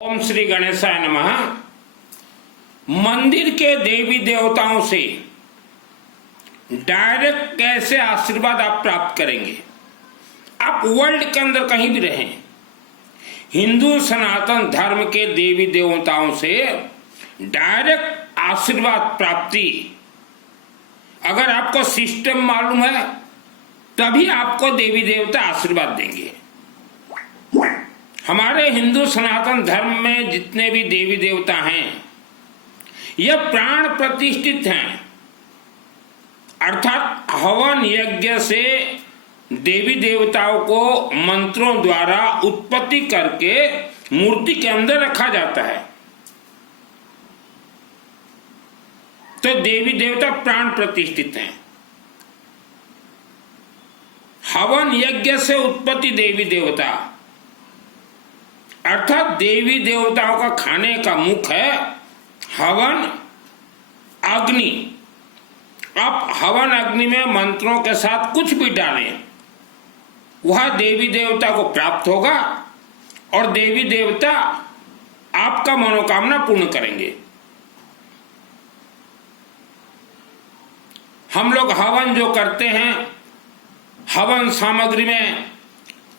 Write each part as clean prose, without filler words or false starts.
ओम श्री गणेशाय नमः। मंदिर के देवी देवताओं से डायरेक्ट कैसे आशीर्वाद आप प्राप्त करेंगे? आप वर्ल्ड के अंदर कहीं भी रहें, हिंदू सनातन धर्म के देवी देवताओं से डायरेक्ट आशीर्वाद प्राप्ति अगर आपको सिस्टम मालूम है तभी आपको देवी देवता आशीर्वाद देंगे। हमारे हिंदू सनातन धर्म में जितने भी देवी देवता हैं यह प्राण प्रतिष्ठित हैं, अर्थात हवन यज्ञ से देवी देवताओं को मंत्रों द्वारा उत्पत्ति करके मूर्ति के अंदर रखा जाता है। तो देवी देवता प्राण प्रतिष्ठित हैं। हवन यज्ञ से उत्पत्ति देवी देवता, अर्थात देवी देवताओं का खाने का मुख है हवन अग्नि। आप हवन अग्नि में मंत्रों के साथ कुछ भी डालें वह देवी देवता को प्राप्त होगा और देवी देवता आपका मनोकामना पूर्ण करेंगे। हम लोग हवन जो करते हैं, हवन सामग्री में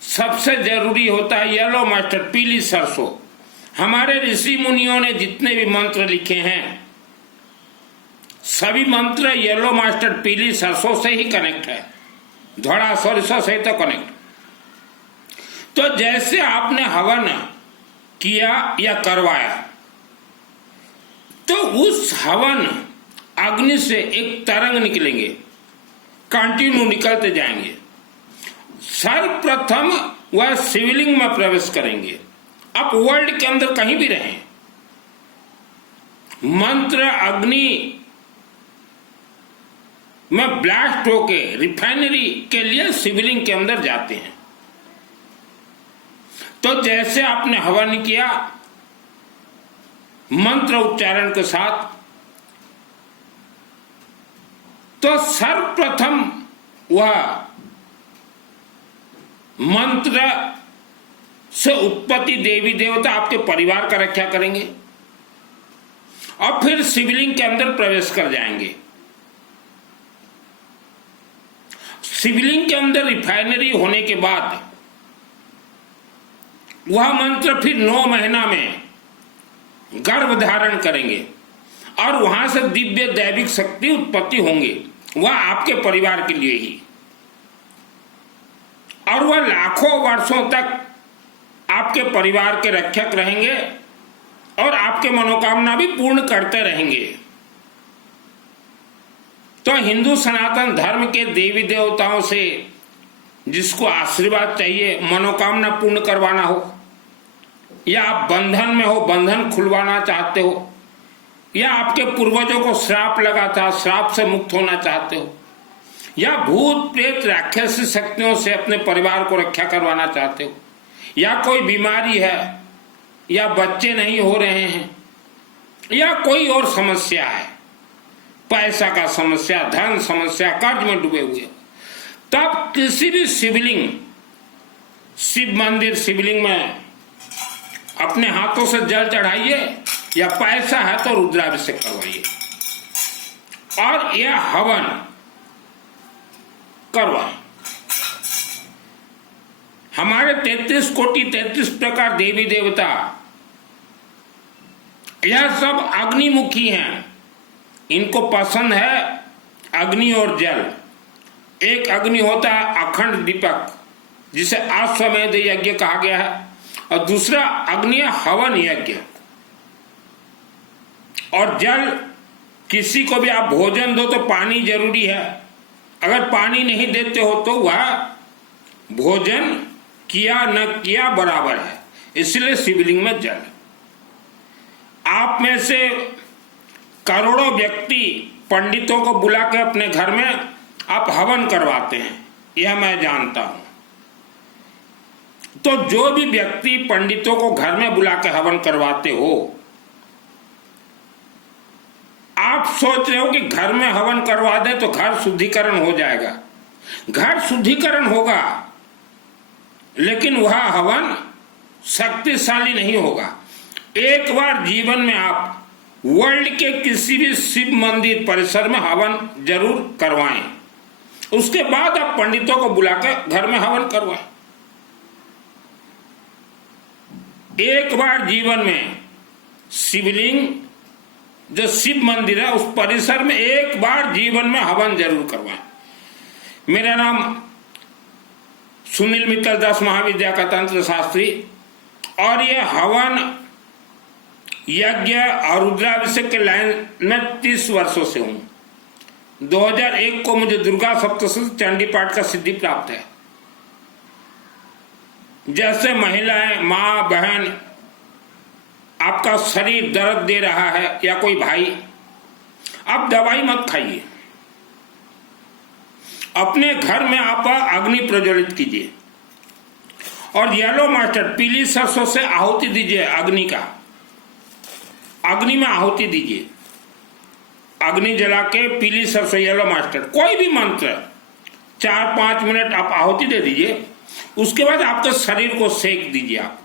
सबसे जरूरी होता है येलो मस्टर्ड, पीली सरसों। हमारे ऋषि मुनियों ने जितने भी मंत्र लिखे हैं सभी मंत्र येलो मस्टर्ड पीली सरसों से ही कनेक्ट है, धड़ा सरसों से तो कनेक्ट। तो जैसे आपने हवन किया या करवाया तो उस हवन अग्नि से एक तरंग निकलेंगे, कंटिन्यू निकलते जाएंगे। सर्वप्रथम वह शिवलिंग में प्रवेश करेंगे। आप वर्ल्ड के अंदर कहीं भी रहें, मंत्र अग्नि में ब्लास्ट होके रिफाइनरी के लिए शिवलिंग के अंदर जाते हैं। तो जैसे आपने हवन किया मंत्र उच्चारण के साथ, तो सर्वप्रथम वह मंत्र से उत्पत्ति देवी देवता आपके परिवार का रक्षा करेंगे और फिर शिवलिंग के अंदर प्रवेश कर जाएंगे। शिवलिंग के अंदर रिफाइनरी होने के बाद वह मंत्र फिर 9 महीना में गर्भ धारण करेंगे और वहां से दिव्य दैविक शक्ति उत्पत्ति होंगे, वह आपके परिवार के लिए ही, और वह लाखों वर्षों तक आपके परिवार के रक्षक रहेंगे और आपके मनोकामना भी पूर्ण करते रहेंगे। तो हिंदू सनातन धर्म के देवी देवताओं से जिसको आशीर्वाद चाहिए, मनोकामना पूर्ण करवाना हो, या आप बंधन में हो, बंधन खुलवाना चाहते हो, या आपके पूर्वजों को श्राप लगा था, श्राप से मुक्त होना चाहते हो, या भूत प्रेत राक्षसी शक्तियों से अपने परिवार को रक्षा करवाना चाहते हो, या कोई बीमारी है, या बच्चे नहीं हो रहे हैं, या कोई और समस्या है, पैसा का समस्या, धन समस्या, कर्ज में डूबे हुए, तब किसी भी शिवलिंग, शिव मंदिर शिवलिंग में अपने हाथों से जल चढ़ाइए, या पैसा है तो रुद्राभिषेक करवाइए और यह हवन करवाएं। हमारे 33 कोटि 33 प्रकार देवी देवता यह सब अग्निमुखी हैं। इनको पसंद है अग्नि और जल। एक अग्नि होता है अखंड दीपक जिसे अश्वमेध यज्ञ कहा गया है, और दूसरा अग्नि हवन यज्ञ। और जल, किसी को भी आप भोजन दो तो पानी जरूरी है, अगर पानी नहीं देते हो तो वह भोजन किया न किया बराबर है, इसलिए शिवलिंग में जल। आप में से करोड़ों व्यक्ति पंडितों को बुला के अपने घर में आप हवन करवाते हैं, यह मैं जानता हूं। तो जो भी व्यक्ति पंडितों को घर में बुला के हवन करवाते हो, आप सोच रहे हो कि घर में हवन करवा दे तो घर शुद्धिकरण हो जाएगा। घर शुद्धिकरण होगा, लेकिन वह हवन शक्तिशाली नहीं होगा। एक बार जीवन में आप वर्ल्ड के किसी भी शिव मंदिर परिसर में हवन जरूर करवाएं। उसके बाद आप पंडितों को बुलाकर घर में हवन करवाएं। एक बार जीवन में शिवलिंग जो शिव मंदिर है उस परिसर में एक बार जीवन में हवन जरूर करवाएं। मेरा नाम सुनील मित्तल दास महाविद्या का तंत्र शास्त्री और ये हवन यज्ञ और रुद्राभिषेक के लाइन में 30 वर्षों से हूं। 2001 को मुझे दुर्गा सप्तशती चंडी पाठ का सिद्धि प्राप्त है। जैसे महिलाएं, माँ, बहन, आपका शरीर दर्द दे रहा है या कोई भाई, आप दवाई मत खाइए। अपने घर में आप अग्नि प्रज्वलित कीजिए और येलो मस्टर्ड पीली सरसों से आहुति दीजिए। अग्नि में आहुति दीजिए। अग्नि जला के पीली सरसों येलो मस्टर्ड कोई भी मंत्र 4-5 मिनट आप आहुति दे दीजिए। उसके बाद आपके शरीर को सेक दीजिए। आप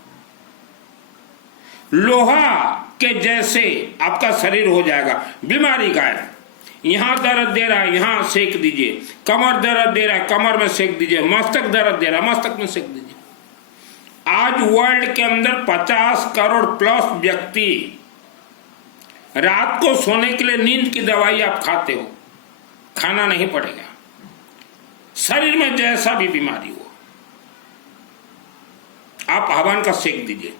लोहा के जैसे आपका शरीर हो जाएगा। बीमारी गायब। यहां दर्द दे रहा है, यहां सेक दीजिए। कमर दर्द दे रहा है, कमर में सेक दीजिए। मस्तक दर्द दे रहा है, मस्तक में सेक दीजिए। आज वर्ल्ड के अंदर 50 करोड़ प्लस व्यक्ति रात को सोने के लिए नींद की दवाई आप खाते हो, खाना नहीं पड़ेगा। शरीर में जैसा भी बीमारी हो आप हवन का सेक दीजिए।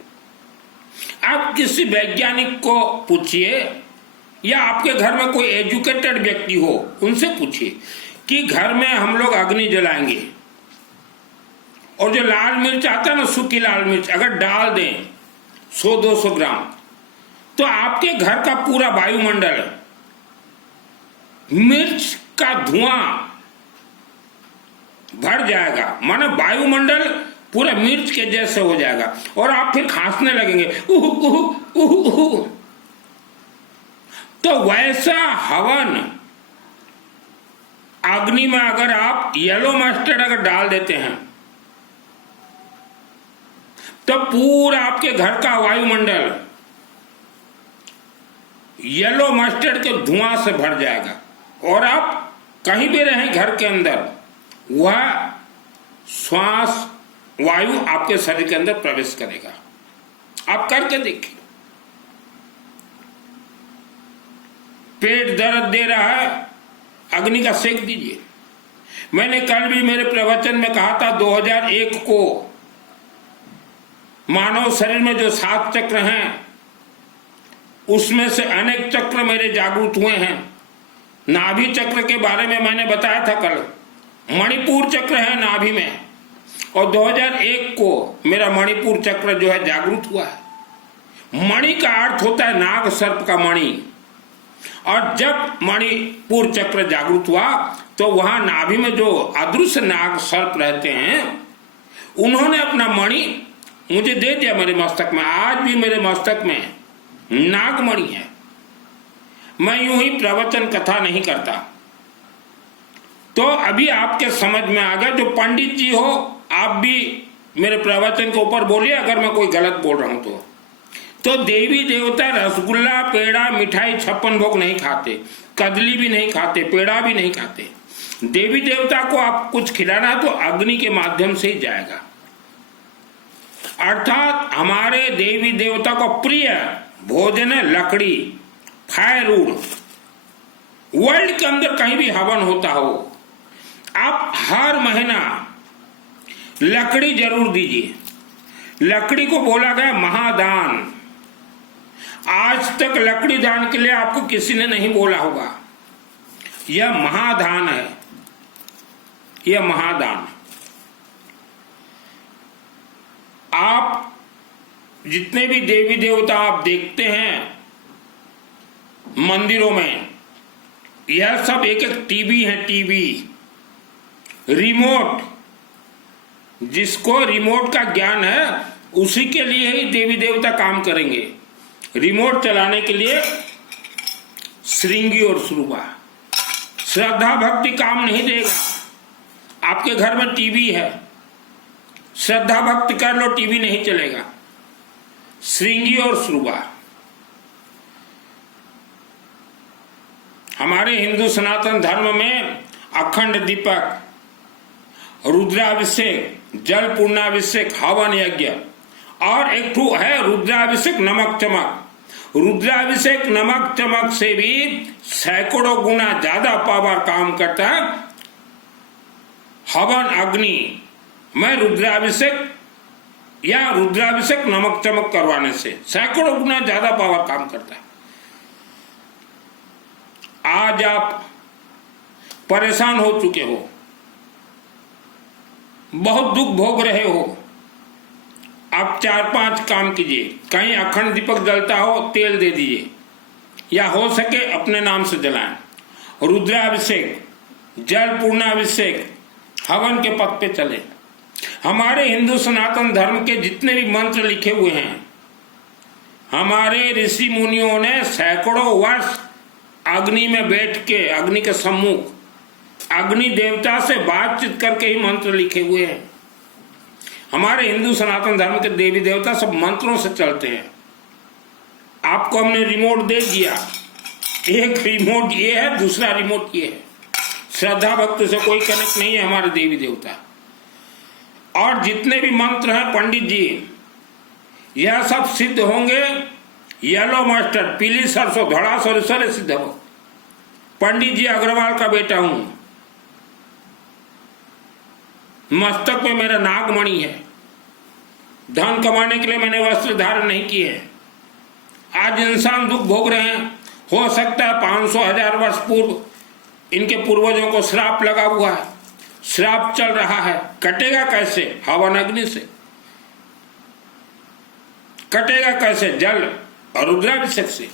आप किसी वैज्ञानिक को पूछिए या आपके घर में कोई एजुकेटेड व्यक्ति हो उनसे पूछिए कि घर में हम लोग अग्नि जलाएंगे और जो लाल मिर्च आता है ना, सूखी लाल मिर्च अगर डाल दें 100-200 ग्राम, तो आपके घर का पूरा वायुमंडल मिर्च का धुआं भर जाएगा। माने वायुमंडल पूरा मिर्च के जैसे हो जाएगा और आप फिर खांसने लगेंगे, उह उह उह उह। तो वैसा हवन अग्नि में अगर आप येलो मस्टर्ड अगर डाल देते हैं तो पूरा आपके घर का वायुमंडल येलो मस्टर्ड के धुआं से भर जाएगा और आप कहीं भी रहें घर के अंदर, वह श्वास वायु आपके शरीर के अंदर प्रवेश करेगा। आप करके देखिए। पेट दर्द दे रहा है, अग्नि का सेक दीजिए। मैंने कल भी मेरे प्रवचन में कहा था 2001 को मानव शरीर में जो 7 चक्र हैं उसमें से अनेक चक्र मेरे जागृत हुए हैं। नाभि चक्र के बारे में मैंने बताया था कल। मणिपुर चक्र है नाभि में और 2001 को मेरा मणिपुर चक्र जो है जागृत हुआ है। मणि का अर्थ होता है नाग सर्प का मणि, और जब मणिपुर चक्र जागृत हुआ तो वहां नाभि में जो अदृश्य नाग सर्प रहते हैं उन्होंने अपना मणि मुझे दे दिया मेरे मस्तक में। आज भी मेरे मस्तक में नागमणि है। मैं यूं ही प्रवचन कथा नहीं करता। तो अभी आपके समझ में आ गया। जो पंडित जी हो आप भी मेरे प्रवचन के ऊपर बोलिए अगर मैं कोई गलत बोल रहा हूं तो देवी देवता रसगुल्ला, पेड़ा, मिठाई, 56 भोग नहीं खाते, कदली भी नहीं खाते, पेड़ा भी नहीं खाते। देवी देवता को आप कुछ खिलाना तो अग्नि के माध्यम से ही जाएगा। अर्थात हमारे देवी देवता को प्रिय भोजन है लकड़ी, फायरवुड। वर्ल्ड के अंदर कहीं भी हवन होता हो आप हर महीना लकड़ी जरूर दीजिए। लकड़ी को बोला गया महादान। आज तक लकड़ी दान के लिए आपको किसी ने नहीं बोला होगा। यह महादान है, यह महादान। आप जितने भी देवी देवता आप देखते हैं मंदिरों में, यह सब एक एक टीवी है। टीवी, रिमोट, जिसको रिमोट का ज्ञान है उसी के लिए ही देवी देवता काम करेंगे। रिमोट चलाने के लिए श्रृंगी और सुरुबा। श्रद्धा भक्ति काम नहीं देगा। आपके घर में टीवी है, श्रद्धा भक्ति कर लो, टीवी नहीं चलेगा। श्रृंगी और श्रुवा। हमारे हिंदू सनातन धर्म में अखंड दीपक, रुद्राभिषेक, जल पूर्णाभिषेक, हवन यज्ञ और एक ठू है रुद्राभिषेक नमक चमक। रुद्राभिषेक नमक चमक से भी सैकड़ों गुना ज्यादा पावर काम करता है हवन अग्नि में रुद्राभिषेक या रुद्राभिषेक नमक चमक करवाने से सैकड़ों गुना ज्यादा पावर काम करता है। आज आप परेशान हो चुके हो, बहुत दुख भोग रहे हो, आप 4-5 काम कीजिए। कहीं अखंड दीपक जलता हो तेल दे दीजिए या हो सके अपने नाम से जलाएं। रुद्राभिषेक, जल पूर्णाभिषेक, हवन के पथ पे चले। हमारे हिंदू सनातन धर्म के जितने भी मंत्र लिखे हुए हैं, हमारे ऋषि मुनियों ने सैकड़ों वर्ष अग्नि में बैठ के, अग्नि के सम्मुख अग्नि देवता से बातचीत करके ही मंत्र लिखे हुए हैं। हमारे हिंदू सनातन धर्म के देवी देवता सब मंत्रों से चलते हैं। आपको हमने रिमोट दे दिया, एक रिमोट ये है, दूसरा रिमोट ये है। श्रद्धा भक्ति से कोई कनेक्ट नहीं है हमारे देवी देवता। और जितने भी मंत्र हैं पंडित जी, यह सब सिद्ध होंगे येलो मस्टर्ड, पीली सरसों, धड़ा सरसों सिद्ध हो। पंडित जी अग्रवाल का बेटा हूं, मस्तक पे मेरा नागमणि है। धन कमाने के लिए मैंने वस्त्र धारण नहीं किए हैं। आज इंसान दुख भोग रहे हैं। हो सकता है 500,000 वर्ष पूर्व इनके पूर्वजों को श्राप लगा हुआ है, श्राप चल रहा है। कटेगा कैसे? हवन अग्नि से। कटेगा कैसे? जल और रुद्राभिषेक से।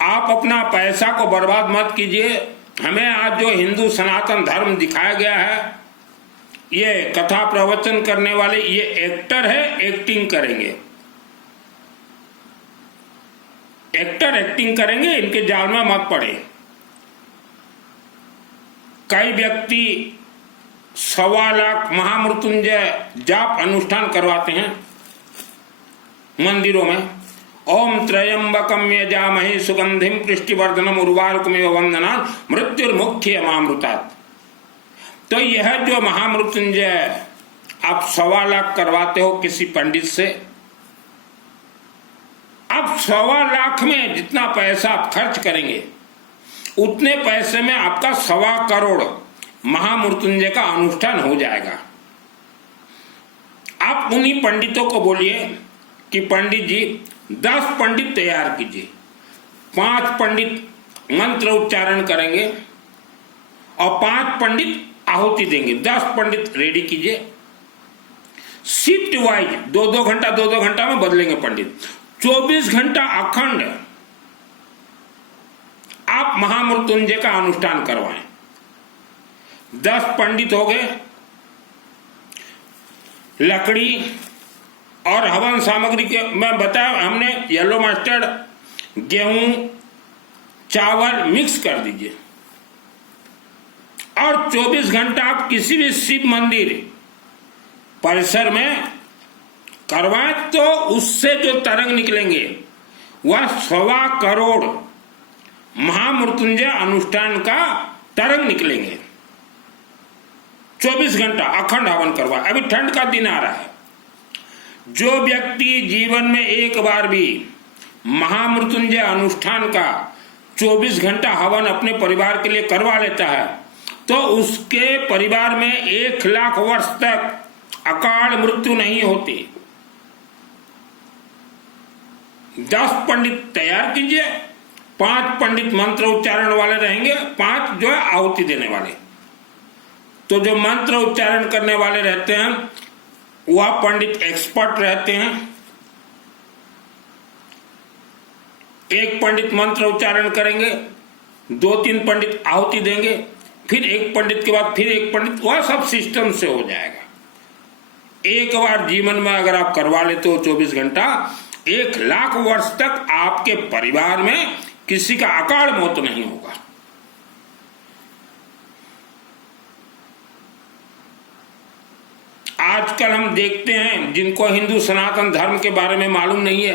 आप अपना पैसा को बर्बाद मत कीजिए। हमें आज जो हिंदू सनातन धर्म दिखाया गया है, ये कथा प्रवचन करने वाले ये एक्टर है, एक्टिंग करेंगे। एक्टर एक्टिंग करेंगे, इनके जाल में मत पड़े। कई व्यक्ति 1.25 लाख महामृत्युंजय जाप अनुष्ठान करवाते हैं मंदिरों में। ओम त्रयंबकम यजामहे सुगंधिम पुष्टिवर्धनम उर्वारुकमेव वंदनात् मृत्युर्मुख्यमामृतात्। तो यह जो महामृत्युंजय आप 1.25 लाख करवाते हो किसी पंडित से, अब 1.25 लाख में जितना पैसा आप खर्च करेंगे, उतने पैसे में आपका 1.25 करोड़ महामृत्युंजय का अनुष्ठान हो जाएगा। आप उन्हीं पंडितों को बोलिए कि पंडित जी 10 पंडित तैयार कीजिए, 5 पंडित मंत्र उच्चारण करेंगे और 5 पंडित आहुति देंगे। 10 पंडित रेडी कीजिए। शिफ्ट वाइज 2-2 घंटा 2-2 घंटा में बदलेंगे पंडित। 24 घंटा अखंड आप महामृत्युंजय का अनुष्ठान करवाएं। 10 पंडित हो गए। लकड़ी और हवन सामग्री के मैं बताया हमने, येलो मस्टर्ड, गेहूं, चावल मिक्स कर दीजिए और 24 घंटा आप किसी भी शिव मंदिर परिसर में करवाएं तो उससे जो तरंग निकलेंगे वह 1.25 करोड़ महामृत्युंजय अनुष्ठान का तरंग निकलेंगे। 24 घंटा अखंड हवन करवाए। अभी ठंड का दिन आ रहा है। जो व्यक्ति जीवन में एक बार भी महामृत्युंजय अनुष्ठान का 24 घंटा हवन अपने परिवार के लिए करवा लेता है तो उसके परिवार में 1 लाख वर्ष तक अकाल मृत्यु नहीं होती। 10 पंडित तैयार कीजिए, 5 पंडित मंत्र उच्चारण वाले रहेंगे, 5 जो है आहुति देने वाले। तो जो मंत्र उच्चारण करने वाले रहते हैं वह पंडित एक्सपर्ट रहते हैं। एक पंडित मंत्र उच्चारण करेंगे, 2-3 पंडित आहुति देंगे, फिर एक पंडित के बाद फिर एक पंडित, वह सब सिस्टम से हो जाएगा। एक बार जीवन में अगर आप करवा लेते हो 24 घंटा, 1 लाख वर्ष तक आपके परिवार में किसी का अकाल मौत नहीं होगा। आज का आजकल हम देखते हैं जिनको हिंदू सनातन धर्म के बारे में मालूम नहीं है,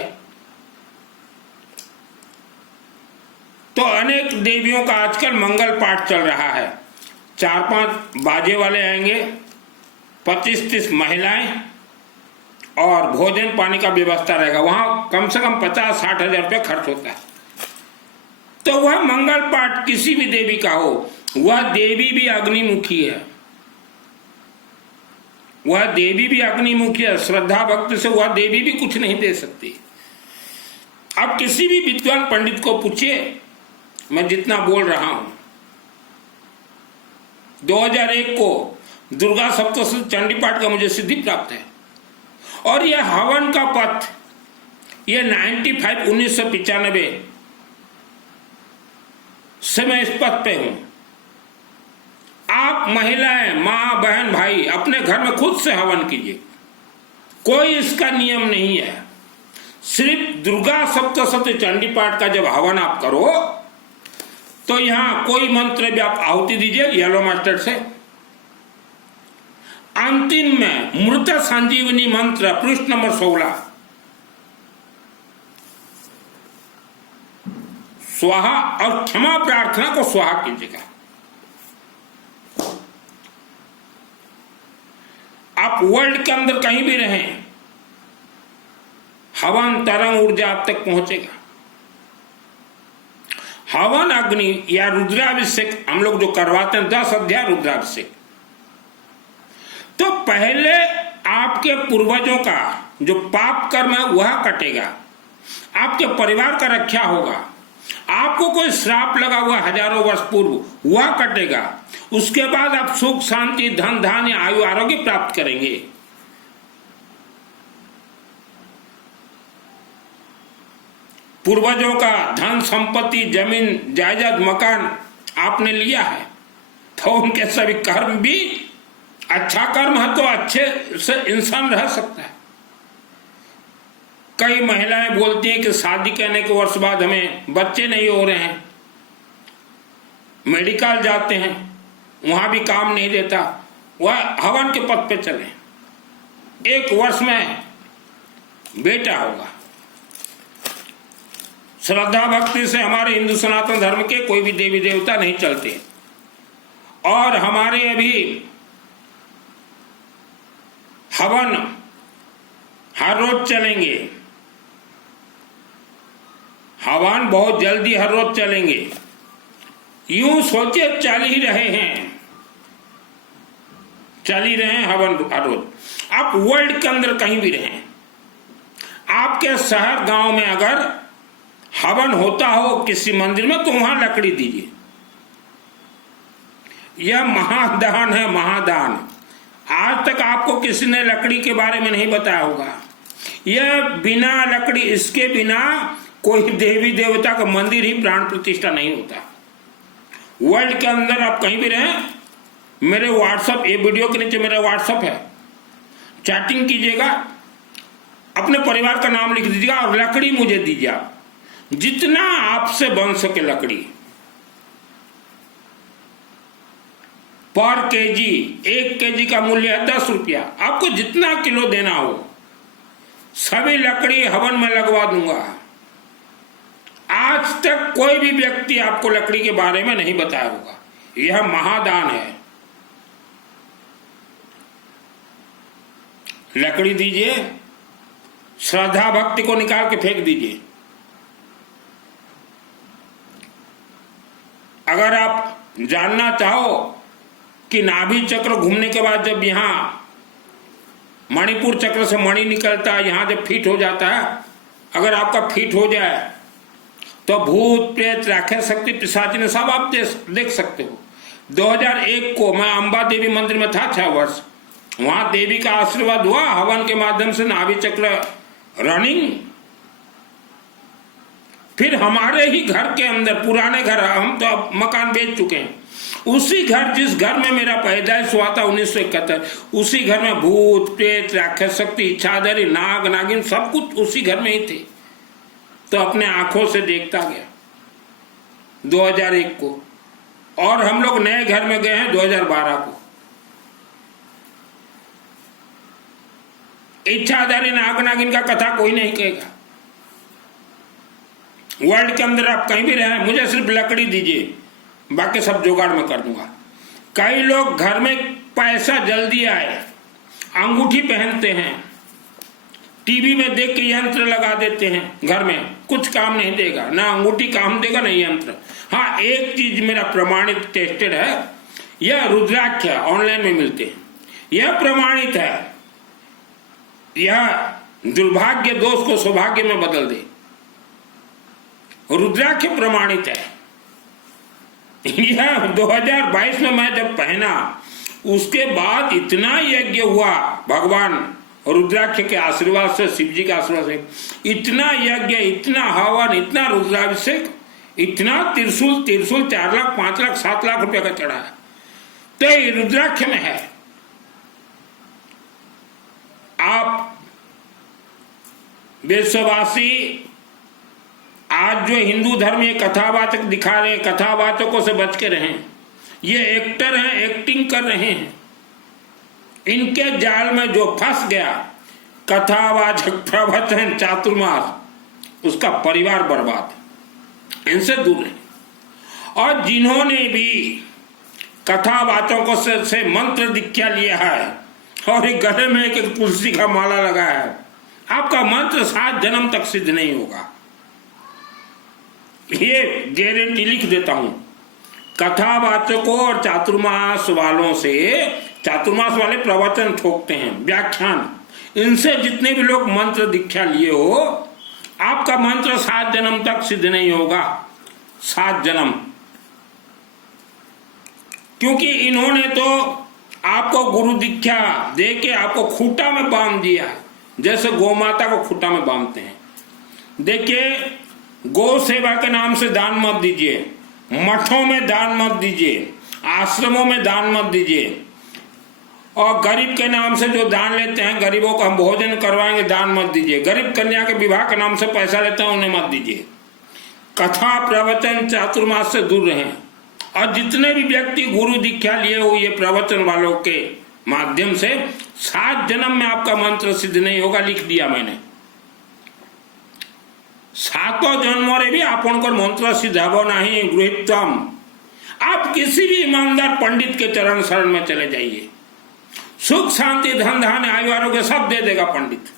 तो अनेक देवियों का आजकल मंगल पाठ चल रहा है। 4-5 बाजे वाले आएंगे, 25-30 महिलाएं, और भोजन पानी का व्यवस्था रहेगा। वहां कम से कम 50-60 हजार रुपये खर्च होता है। तो वह मंगल पाठ किसी भी देवी का हो, वह देवी भी अग्निमुखी है, वह देवी भी अग्निमुखी है। श्रद्धा भक्ति से वह देवी भी कुछ नहीं दे सकती। अब किसी भी विद्वान पंडित को पूछिए, मैं जितना बोल रहा हूं, 2001 को दुर्गा सप्तशती चंडी पाठ का मुझे सिद्धि प्राप्त है, और यह हवन का पथ, यह 1995 से मैं इस पथ पे हूं। आप महिलाएं, मां, बहन, भाई अपने घर में खुद से हवन कीजिए, कोई इसका नियम नहीं है। सिर्फ दुर्गा सप्तशती चंडी पाठ का जब हवन आप करो तो यहां कोई मंत्र भी आप आहुति दीजिए येलो मस्टर्ड से। अंतिम में मृत संजीवनी मंत्र पृष्ठ नंबर 16 स्वाहा, और क्षमा प्रार्थना को स्वाहा कीजिएगा। आप वर्ल्ड के अंदर कहीं भी रहें, हवन तरंग ऊर्जा आप तक पहुंचेगा। हवन अग्नि या रुद्राभिषेक हम लोग जो करवाते हैं 10 अध्याय रुद्राभिषेक, तो पहले आपके पूर्वजों का जो पाप कर्म है वह कटेगा, आपके परिवार का रक्षा होगा, आपको कोई श्राप लगा हुआ हजारों वर्ष पूर्व वह कटेगा। उसके बाद आप सुख शांति धन धान्य आयु आरोग्य प्राप्त करेंगे। पूर्वजों का धन संपत्ति जमीन जायदाद मकान आपने लिया है, तो उनके सभी कर्म भी, अच्छा कर्म है तो अच्छे से इंसान रह सकता है। कई महिलाएं बोलती हैं कि शादी करने के वर्ष बाद हमें बच्चे नहीं हो रहे हैं, मेडिकल जाते हैं वहां भी काम नहीं देता, वह हवन के पथ पे चले, 1 वर्ष में बेटा होगा। श्रद्धा भक्ति से हमारे हिंदू सनातन धर्म के कोई भी देवी देवता नहीं चलते, और हमारे अभी हवन हर रोज चलेंगे, हवन बहुत जल्दी हर रोज चलेंगे। यूं सोचे चल ही रहे हैं, चल ही रहे हैं हवन हर रोज। आप वर्ल्ड के अंदर कहीं भी रहें, आपके शहर गांव में अगर हवन होता हो किसी मंदिर में, तो वहां लकड़ी दीजिए। यह महादान है, महादान। आज तक आपको किसी ने लकड़ी के बारे में नहीं बताया होगा। यह बिना लकड़ी, इसके बिना कोई देवी देवता का मंदिर ही प्राण प्रतिष्ठा नहीं होता। वर्ल्ड के अंदर आप कहीं भी रहें, मेरे व्हाट्सएप, ये वीडियो के नीचे मेरा व्हाट्सएप है, चैटिंग कीजिएगा, अपने परिवार का नाम लिख दीजिएगा और लकड़ी मुझे दीजिए आप, जितना आपसे बन सके लकड़ी। पर केजी, 1 केजी का मूल्य है 10 रुपया। आपको जितना किलो देना हो सभी लकड़ी हवन में लगवा दूंगा। आज तक कोई भी व्यक्ति आपको लकड़ी के बारे में नहीं बताया होगा। यह महादान है। लकड़ी दीजिए, श्रद्धा भक्ति को निकाल के फेंक दीजिए। अगर आप जानना चाहो कि नाभि चक्र घूमने के बाद जब यहां मणिपुर चक्र से मणि निकलता है, यहां जब फिट हो जाता है, अगर आपका फिट हो जाए तो भूत प्रेत राक्षस शक्ति पिशाचिनी सब आप देख सकते हो। 2001 को मैं अंबा देवी मंदिर में था 6 वर्ष, वहां देवी का आशीर्वाद हुआ, हवन के माध्यम से नाभि चक्र रनिंग। फिर हमारे ही घर के अंदर, पुराने घर, हम तो अब मकान बेच चुके हैं, उसी घर, जिस घर में मेरा पैदाइश हुआ था 1971, उसी घर में भूत प्रेत राक्षस शक्ति इच्छाधारी नाग नागिन सब कुछ उसी घर में ही थे। तो अपने आंखों से देखता गया 2001 को, और हम लोग नए घर में गए हैं 2012 को। इच्छाधारी नाग नागिन का कथा कोई नहीं कहेगा। वर्ल्ड के अंदर आप कहीं भी रहे, मुझे सिर्फ लकड़ी दीजिए, बाकी सब जुगाड़ में कर दूंगा। कई लोग घर में पैसा जल्दी आए अंगूठी पहनते हैं, टीवी में देख के यंत्र लगा देते हैं, घर में कुछ काम नहीं देगा, ना अंगूठी काम देगा ना यंत्र। हाँ, एक चीज मेरा प्रमाणित टेस्टेड है, यह रुद्राक्ष ऑनलाइन में मिलते हैं, यह प्रमाणित है, यह दुर्भाग्य दोष को सौभाग्य में बदल दे। रुद्राक्ष प्रमाणित है। यह 2022 में मैं जब पहना, उसके बाद इतना यज्ञ हुआ भगवान रुद्राक्ष के आशीर्वाद से, शिव जी के आशीर्वाद से, इतना यज्ञ, इतना हवन, इतना रुद्राभिषेक, इतना त्रिशूल 4 लाख 5 लाख 7 लाख रुपए का चढ़ा है, तो ये रुद्राक्ष में है। आप विश्ववासी आज जो हिंदू धर्म ये कथावाचक दिखा रहे हैं, कथावाचकों से बच के रहें। ये एक्टर हैं, एक्टिंग कर रहे हैं। इनके जाल में जो फंस गया, कथावाचक, प्रवचन, चातुर्मास, उसका परिवार बर्बाद। इनसे दूर रहे। और जिन्होंने भी कथावाचकों से मंत्र दीक्षा लिया है और एक गले में एक तुलसी का माला लगाया है, आपका मंत्र 7 जन्म तक सिद्ध नहीं होगा। ये गारंटी लिख देता हूं। कथावाचकों और चातुर्मास वालों से, चातुर्मास वाले प्रवचन ठोकते हैं, व्याख्यान, इनसे जितने भी लोग मंत्र दीक्षा लिए हो, आपका मंत्र 7 जन्म तक सिद्ध नहीं होगा। 7 जन्म। क्योंकि इन्होंने तो आपको गुरु दीक्षा दे के आपको खूंटा में बांध दिया, जैसे गौ माता को खूंटा में बांधते हैं। देखिए, गौ सेवा के नाम से दान मत दीजिए, मठों में दान मत दीजिए, आश्रमों में दान मत दीजिए, और गरीब के नाम से जो दान लेते हैं, गरीबों को हम भोजन करवाएंगे, दान मत दीजिए। गरीब कन्या के विवाह के नाम से पैसा लेते हैं, उन्हें मत दीजिए। कथा, प्रवचन, चातुर्मास से दूर रहें। और जितने भी व्यक्ति गुरु दीक्षा लिए हुए प्रवचन वालों के माध्यम से 7 जन्म में आपका मंत्र सिद्ध नहीं होगा, लिख दिया मैंने। 7 जन्म रे भी आपनकर मंत्र सिद्ध हबो नहीं गृहीतम। आप किसी भी ईमानदार पंडित के चरण शरण में चले जाइए, सुख शांति धन धान्य आयु आरोग्य सब दे देगा पंडित।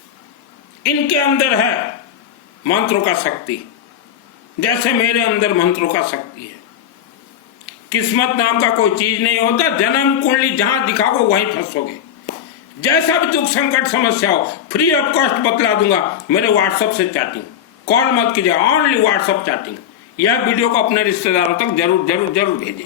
इनके अंदर है मंत्रों का शक्ति, जैसे मेरे अंदर मंत्रों का शक्ति है। किस्मत नाम का कोई चीज नहीं होता, जन्म कुंडली जहां दिखाओगे वहीं फंसोगे। जैसा भी दुख संकट समस्या हो, फ्री ऑफ कॉस्ट बतला दूंगा। मेरे व्हाट्सएप से चैटिंग, कॉल मत कीजिए, ओनली व्हाट्सएप चैटिंग। यह वीडियो को अपने रिश्तेदारों तक जरूर जरूर जरूर भेजें।